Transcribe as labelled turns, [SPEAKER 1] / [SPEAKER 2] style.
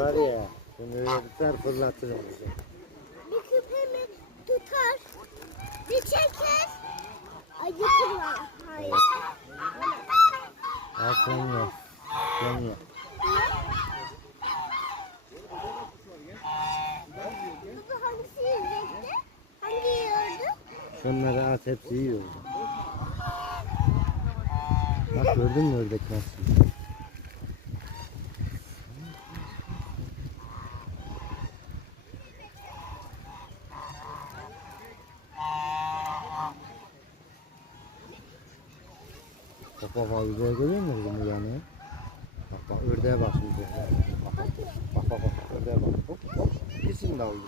[SPEAKER 1] var ya. Öyle tutar fırlatırım bizi.
[SPEAKER 2] Bir küpemi tutar. Bir çeker. Acıtırlar. Hayır.
[SPEAKER 1] Al sen ye. Sen ye.
[SPEAKER 2] Baba hangisi yiyecekti? Hangi yiyordu?
[SPEAKER 1] Şunları at hepsi yiyor. Bak gördün mü ördek nasıl? Bak bak bak ördeği görüyor musun bunu yani? Bak bak ördeğe bak şimdi. Bak bak bak ördeğe bak. Hop hop. İkisini de alıyor.